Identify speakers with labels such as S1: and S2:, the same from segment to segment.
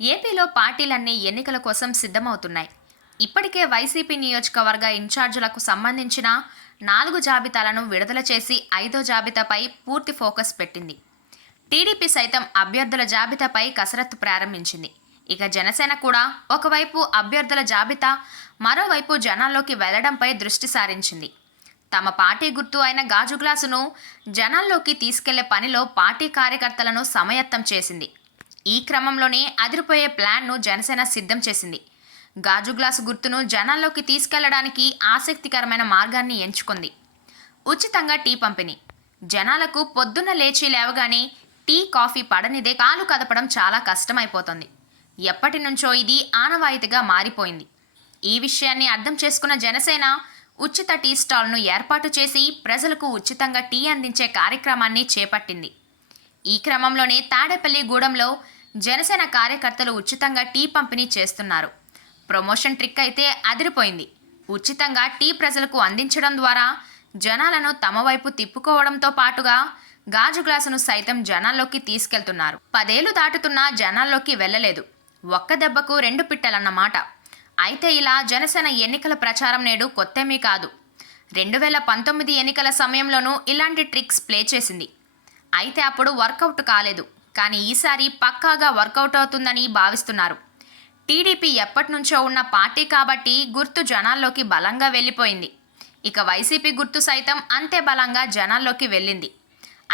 S1: ఏపీలో పార్టీలన్నీ ఎన్నికల కోసం సిద్ధమవుతున్నాయి. ఇప్పటికే వైసీపీ నియోజకవర్గ ఇన్ఛార్జీలకు సంబంధించిన నాలుగు జాబితాలను విడుదల చేసి ఐదో జాబితాపై పూర్తి ఫోకస్ పెట్టింది. టీడీపీ సైతం అభ్యర్థుల జాబితాపై కసరత్తు ప్రారంభించింది. ఇక జనసేన కూడా ఒకవైపు అభ్యర్థుల జాబితా మరోవైపు జనాల్లోకి వెళ్ళడంపై దృష్టి సారించింది. తమ పార్టీ గుర్తు అయిన గాజు గ్లాసును జనాల్లోకి తీసుకెళ్ళే పనిలో పార్టీ కార్యకర్తలను సమయత్తం చేసింది. ఈ క్రమంలోనే అదిరిపోయే ప్లాన్ను జనసేన సిద్ధం చేసింది. గాజు గ్లాసు గుర్తును జనాల్లోకి తీసుకెళ్ళడానికి ఆసక్తికరమైన మార్గాన్ని ఎంచుకుంది. ఉచితంగా టీ పంపిణీ. జనాలకు పొద్దున్న లేచి లేవగానే టీ కాఫీ పడనిదే కాలు కదపడం చాలా కష్టమైపోతుంది. ఎప్పటి నుంచో ఇది ఆనవాయితీగా మారిపోయింది. ఈ విషయాన్ని అర్థం చేసుకున్న జనసేన ఉచిత టీ స్టాల్ను ఏర్పాటు చేసి ప్రజలకు ఉచితంగా టీ అందించే కార్యక్రమాన్ని చేపట్టింది. ఈ క్రమంలోనే తాడేపల్లి గూడెంలో జనసేన కార్యకర్తలు ఉచితంగా టీ పంపిణీ చేస్తున్నారు. ప్రమోషన్ ట్రిక్ అయితే అదిరిపోయింది. ఉచితంగా టీ ప్రజలకు అందించడం ద్వారా జనాలను తమ వైపు తిప్పుకోవడంతో పాటుగా గాజు గ్లాసును సైతం జనాల్లోకి తీసుకెళ్తున్నారు. పదేళ్ళు దాటుతున్నా జనాల్లోకి వెళ్ళలేదు. ఒక్క దెబ్బకు రెండు పిట్టలన్నమాట అయితే ఇలా జనసేన ఎన్నికల ప్రచారం నేడు కొత్తేమీ కాదు. రెండు వేల పంతొమ్మిది ఎన్నికల సమయంలోనూ ఇలాంటి ట్రిక్స్ ప్లే చేసింది. అయితే అప్పుడు వర్కౌట్ కాలేదు. కానీ ఈసారి పక్కాగా వర్కౌట్ అవుతుందని భావిస్తున్నారు. టీడీపీ ఎప్పటి నుంచో ఉన్న పార్టీ కాబట్టి గుర్తు జనాల్లోకి బలంగా వెళ్ళిపోయింది. ఇక వైసీపీ గుర్తు సైతం అంతే బలంగా జనాల్లోకి వెళ్ళింది.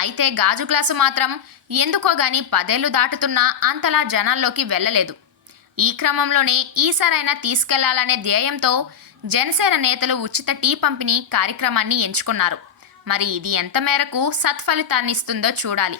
S1: అయితే గాజు గ్లాసు మాత్రం ఎందుకో గాని పదేళ్ళు దాటుతున్నా అంతలా జనాల్లోకి వెళ్ళలేదు. ఈ క్రమంలోనే ఈసారైనా తీసుకెళ్ళాలనే ధ్యేయంతో జనసేన నేతలు ఉచిత టీ పంపిణీ కార్యక్రమాన్ని ఎంచుకున్నారు. మరి ఇది ఎంత మేరకు సత్ఫలితాన్ని ఇస్తుందో చూడాలి.